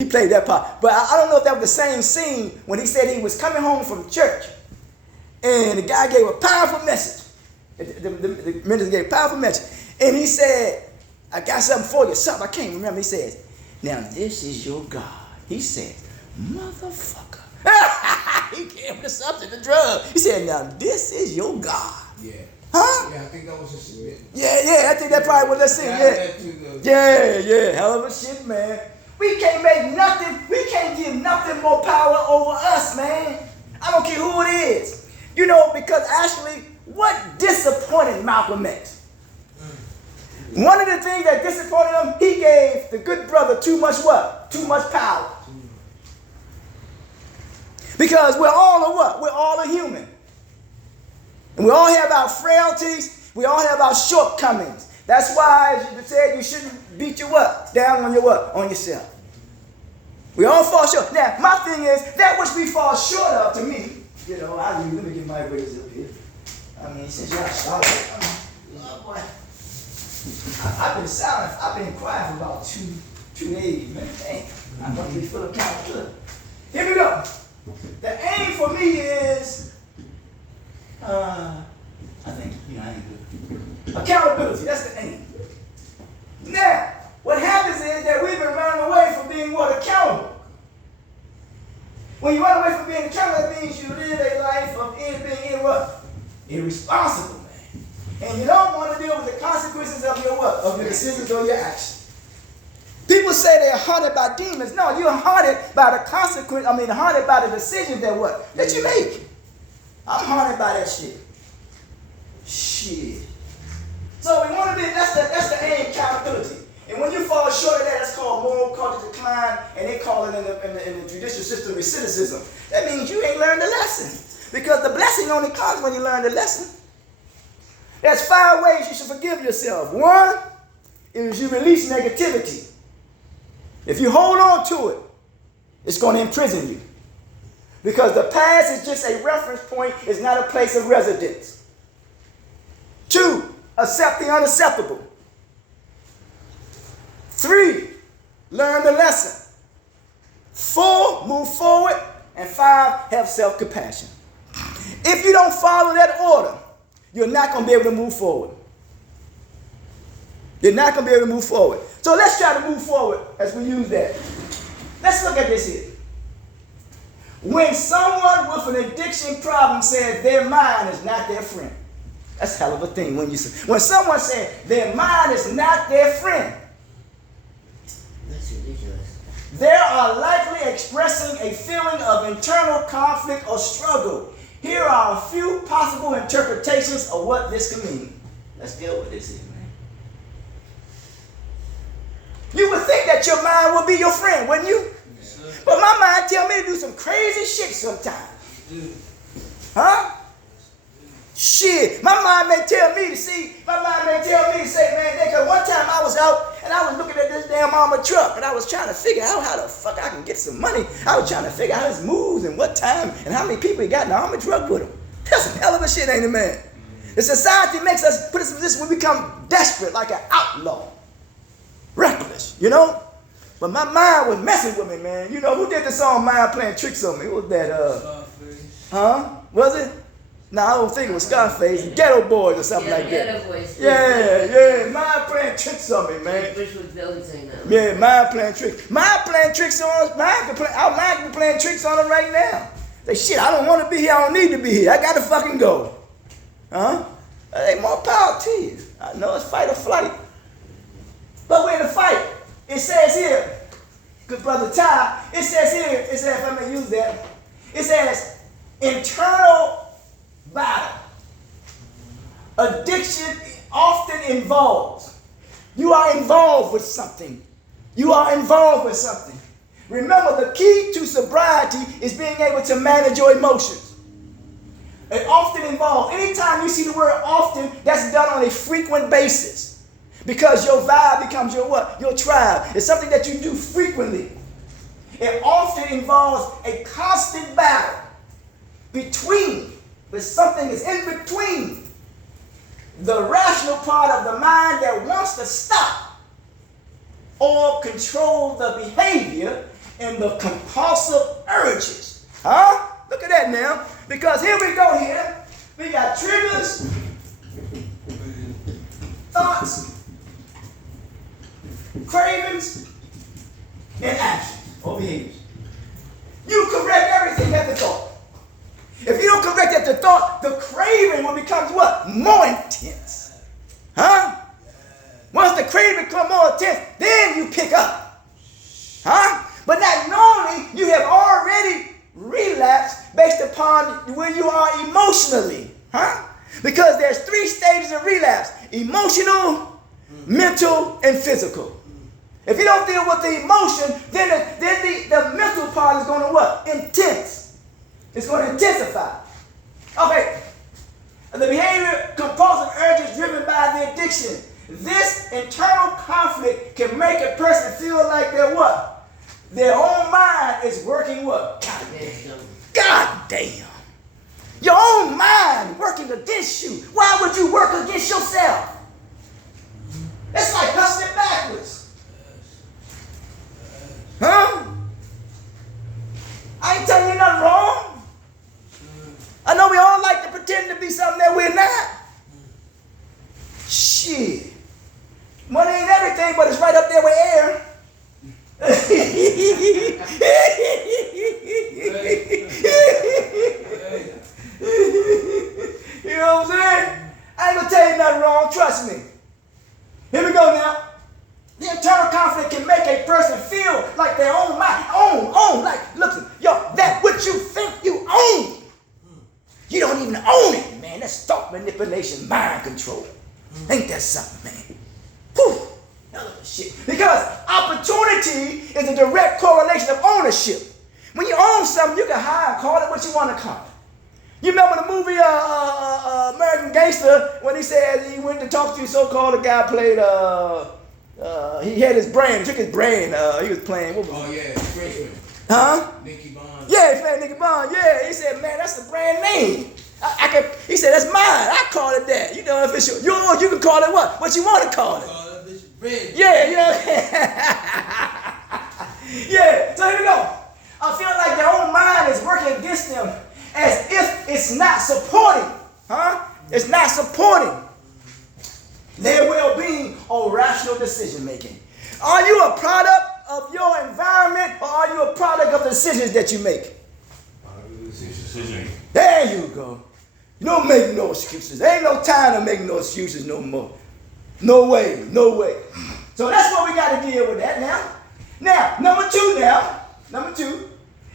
He played that part. But I don't know if that was the same scene when he said he was coming home from church and the guy gave a powerful message. The minister gave a powerful message. And he said, I got something for you. Something I can't remember. He says, now this is your God. He said, motherfucker. He gave the substance, the drug. He said, now this is your God. Yeah. Huh? Yeah, I think that was a shit. Yeah, I think that probably was that scene. Yeah. Hell of a shit, man. We can't make nothing, we can't give nothing more power over us, man. I don't care who it is. You know, because actually, what disappointed Malcolm X? One of the things that disappointed him, he gave the good brother too much what? Too much power. Because we're all a what? We're all a human. And we all have our frailties. We all have our shortcomings. That's why, as you said, you shouldn't beat your what? Down on your what? On yourself. We all fall short. Now, my thing is, that which we fall short of, to me, you know, let me get my words up here. I mean, since y'all started, oh boy. I've been silent. I've been quiet for about two days, man. Dang, I'm going to be full of accountability. Here we go. The aim for me is, I think, I ain't good. Accountability, that's the aim. Now, what happens is that we've been running away from being what? Accountable. When you run away from being accountable, that means you live a life of being what? Irresponsible, man. And you don't want to deal with the consequences of your what? Of your decisions or your actions. People say they're haunted by demons. No, you're haunted by the consequence. Haunted by the decisions that what? That you make. I'm haunted by that shit. Shit. So we want to be, that's the aim, accountability. And when you fall short of that, it's called moral culture decline, and they call it in the judicial system recidivism. That means you ain't learned the lesson. Because the blessing only comes when you learn the lesson. There's 5 ways you should forgive yourself. 1 is you release negativity. If you hold on to it, it's going to imprison you. Because the past is just a reference point, it's not a place of residence. 2, accept the unacceptable. 3, learn the lesson. 4, move forward. And 5, have self-compassion. If you don't follow that order, you're not going to be able to move forward. You're not going to be able to move forward. So let's try to move forward as we use that. Let's look at this here. When someone with an addiction problem says their mind is not their friend, that's a hell of a thing when someone says their mind is not their friend. That's ridiculous. They are likely expressing a feeling of internal conflict or struggle. Here are a few possible interpretations of what this can mean. Let's deal with this here, man. You would think that your mind would be your friend, wouldn't you? Yes, but my mind tell me to do some crazy shit sometimes. Huh? Shit. My mind may tell me to say, man, because one time I was out and I was looking at this damn armored truck and I was trying to figure out how the fuck I can get some money. I was trying to figure out his moves and what time and how many people he got in the armored truck with him. That's some hell of a shit, ain't it, man? The society makes us, put us in this, we become desperate like an outlaw. Reckless, you know? But my mind was messing with me, man. You know, who did the song Mind Playing Tricks on Me? Who was that? Scarface. Huh? Was it? No, I don't think it was Scarface. Ghetto Boys or something like that. Ghetto Boys. Yeah. Mind playing tricks on me, man. Which was Billy saying that. Yeah, mind playing tricks. Mind playing tricks on us. Our mind can be playing tricks on us right now. Say, shit, I don't want to be here. I don't need to be here. I got to fucking go. Huh? That ain't more power to you. I know it's fight or flight. But we're in a fight. It says here, good brother Ty, it says, if I may use that, it says, internal battle. Addiction often involves. You are involved with something. Remember, the key to sobriety is being able to manage your emotions. It often involves. Anytime you see the word often, that's done on a frequent basis. Because your vibe becomes your what? Your tribe. It's something that you do frequently. It often involves a constant battle but something is in between the rational part of the mind that wants to stop or control the behavior and the compulsive urges. Huh? Look at that now. Because here we go here. We got triggers, thoughts, cravings, and actions or behaviors. You correct everything at the thought. If you don't correct at the thought, the craving will become what? More intense. Huh? Once the craving becomes more intense, then you pick up. Huh? But not knowing you have already relapsed based upon where you are emotionally. Huh? Because there's 3 stages of relapse: emotional, mental, and physical. If you don't deal with the emotion, then the mental part is going to what? Intense. It's going to intensify. Okay. The behavior, compulsive urges driven by the addiction. This internal conflict can make a person feel like they're what? Their own mind is working what? God damn. Your own mind working against you. Why would you work against yourself? It's like hustling backwards. Huh? I ain't telling you nothing wrong. I know we all like to pretend to be something that we're not. Shit. Money ain't everything, but it's right up there with air. You know what I'm saying? I ain't gonna tell you nothing wrong, trust me. Here we go now. The internal conflict can make a person feel like their own mind, own, like, look, yo, that what you think you own. You don't even own it, man. That's thought manipulation, mind control. Ain't that something, man? Whew. Hell of a shit. Because opportunity is a direct correlation of ownership. When you own something, you can hire and call it what you want to call it. You remember the movie American Gangster when he said he went to talk to the so-called guy played he had his brain, took his brain. He was playing. What was Oh yeah, Frenchman. Huh? Nicky Bond. Yeah, he played Nicky Bond. Yeah, he said, man, that's the brand name. He said, that's mine. I call it that. You know, if it's yours, you can call it what? What you want to call it. Call that bitch red. Yeah, you know. Yeah. So here we go. I feel like their own mind is working against them as if it's not supporting. Huh? It's not supporting their well-being or rational decision-making. Are you a product of your environment, or are you a product of the decisions that you make? Decision. There you go. You don't make no excuses. There ain't no time to make no excuses no more. No way, no way. So that's what we got to deal with that now. Now, number two.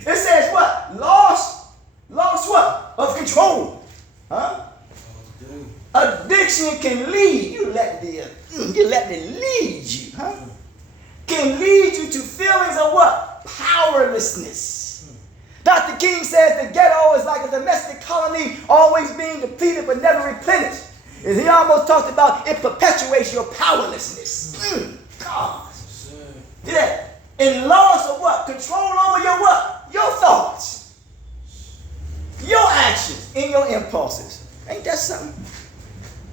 It says what? Loss what? Of control. Huh? Addiction can lead. You let it lead you, huh? Can lead you to feelings of what? Powerlessness. Dr. King says the ghetto is like a domestic colony, always being depleted but never replenished. And he almost talked about it perpetuates your powerlessness. God. See that? And loss of what? Control over your what? Your thoughts. Your actions and your impulses. Ain't that something?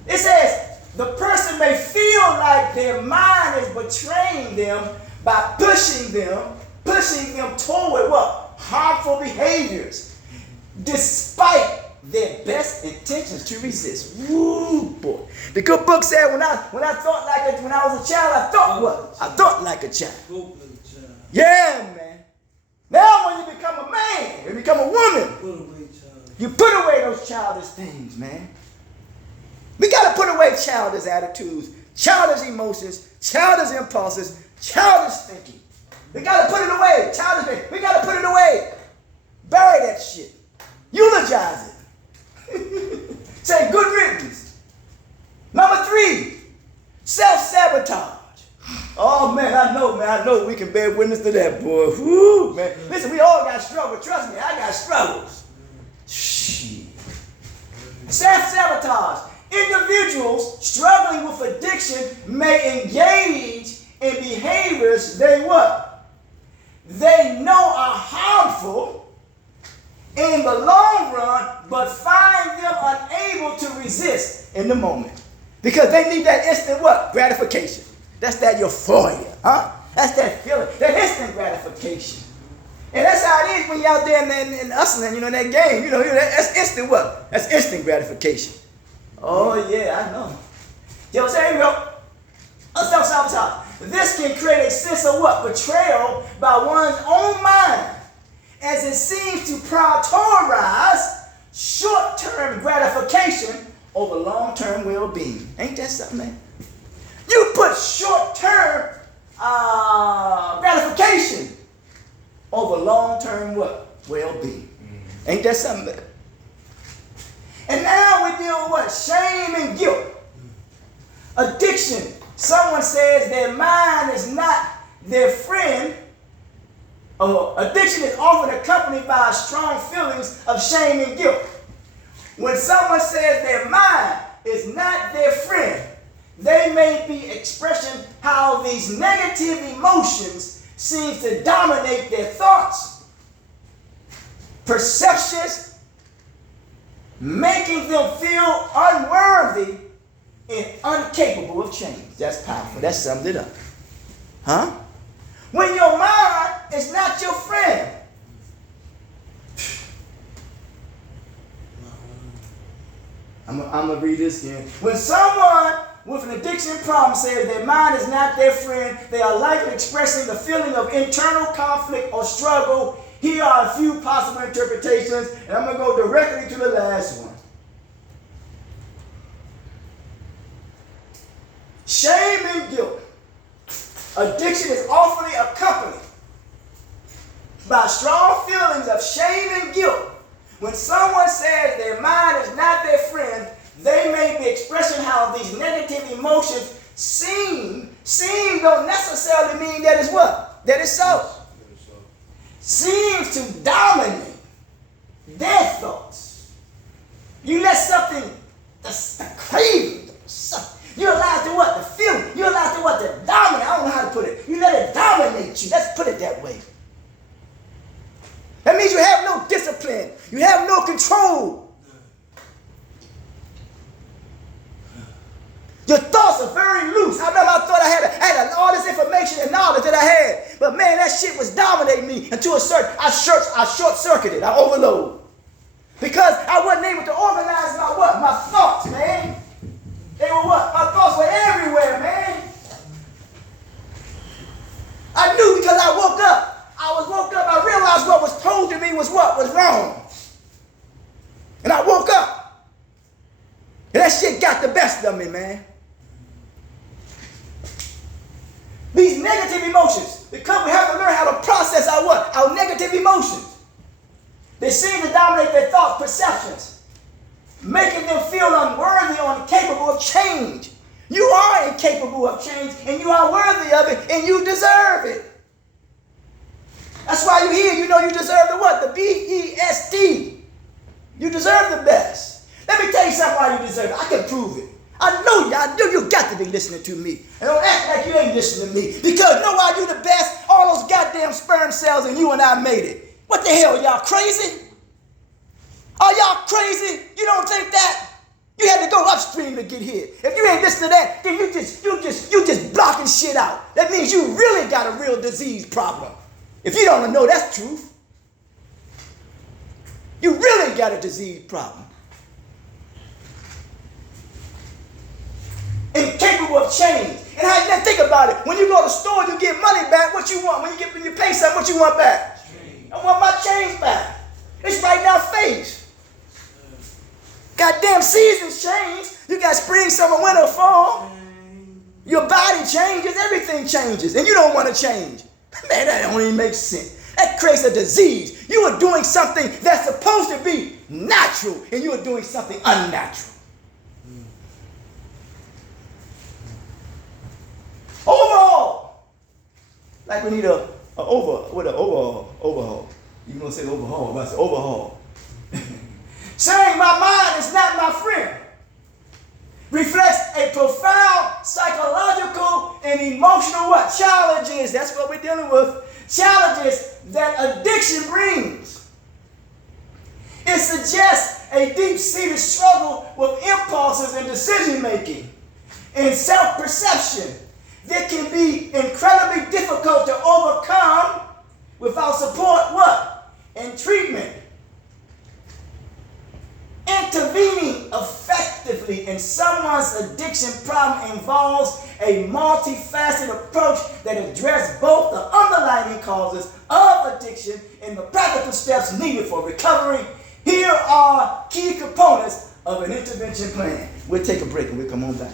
It says the person may feel like their mind is betraying them by pushing them toward what? Harmful behaviors, despite their best intentions to resist. Woo, boy. The good book said when I thought like when I was a child, I thought what? I thought like a child. Yeah, man. Now when you become a man, you become a woman, you put away those childish things, man. We got to put away childish attitudes, childish emotions, childish impulses, childish thinking. We got to put it away. Childish thinking. We got to put it away. Bury that shit. Eulogize it. Say good riddance. Number 3, self-sabotage. Oh, man, I know we can bear witness to that, boy. Woo, man. Listen, we all got struggles. Trust me, I got struggles. Shit. Self-sabotage. Individuals struggling with addiction may engage in behaviors they what? They know are harmful in the long run, but find them unable to resist in the moment. Because they need that instant what? Gratification. That's that euphoria, huh? That's that feeling, that instant gratification. And that's how it is when you're out there and hustling, in that game. That's instant what? That's instant gratification. Oh, yeah, I know. You know what I'm saying? Let's talk something. This can create a sense of what? Betrayal by one's own mind, as it seems to prioritize short-term gratification over long-term well-being. Ain't that something, man? You put short-term gratification over long-term what? Well-being. Ain't that something? And now we deal with what? Shame and guilt. Addiction. Someone says their mind is not their friend. Addiction is often accompanied by strong feelings of shame and guilt. When someone says their mind is not their friend, they may be expressing how these negative emotions seem to dominate their thoughts, perceptions, making them feel unworthy and incapable of change. That's powerful. That sums it up. Huh? When your mind is not your friend. I'm going to read this again. When someone with an addiction problem says their mind is not their friend, they are likely expressing the feeling of internal conflict or struggle. Here are a few possible interpretations, and I'm going to go directly to the last one. Shame and guilt. Addiction is often accompanied by strong feelings of shame and guilt. When someone says their mind is not their friend, they may be expressing how these negative emotions seem don't necessarily mean that it's what? That it's so. Seems to dominate their thoughts. You let something, the craving, you're allowed to what? The feeling. You're allowed to what? The dominate. I don't know how to put it. You let it dominate you. Let's put it that way. That means you have no discipline. You have no control. Your thoughts are very loose. I remember I thought I had all this information and knowledge that I had. But man, that shit was dominating me until I short-circuited. I overload. Because I wasn't able to organize my what? My thoughts, man. They were what? My thoughts were everywhere, man. I knew because I woke up. I realized what was told to me was what? Was wrong. And I woke up. And that shit got the best of me, man. These negative emotions, because we have to learn how to process our what? Our negative emotions. They seem to dominate their thought perceptions, making them feel unworthy or incapable of change. You are incapable of change, and you are worthy of it, and you deserve it. That's why you're here. You know you deserve the what? The B-E-S-T. You deserve the best. Let me tell you something why you deserve it. I can prove it. I know you got to be listening to me. And don't act like you ain't listening to me. Because know why you the best? All those goddamn sperm cells and you and I made it. What the hell, y'all crazy? Are y'all crazy? You don't think that? You had to go upstream to get here. If you ain't listening to that, then you just blocking shit out. That means you really got a real disease problem. If you don't know that's truth, you really got a disease problem. Incapable of change. And how you think about it? When you go to the store, you get money back. What you want? When you pay something, what you want back? Change. I want my change back. It's right now face. Goddamn seasons change. You got spring, summer, winter, fall. Your body changes. Everything changes. And you don't want to change. Man, that don't even make sense. That creates a disease. You are doing something that's supposed to be natural, and you are doing something unnatural. Overhaul. Like we need an overhaul. You gonna say overhaul, but I said overhaul. Saying my mind is not my friend reflects a profound psychological and emotional what? Challenges. That's what we're dealing with. Challenges that addiction brings. It suggests a deep-seated struggle with impulses and decision-making and self-perception that can be incredibly difficult to overcome without support, what? And treatment. Intervening effectively in someone's addiction problem involves a multifaceted approach that addresses both the underlying causes of addiction and the practical steps needed for recovery. Here are key components of an intervention plan. We'll take a break and we'll come on back.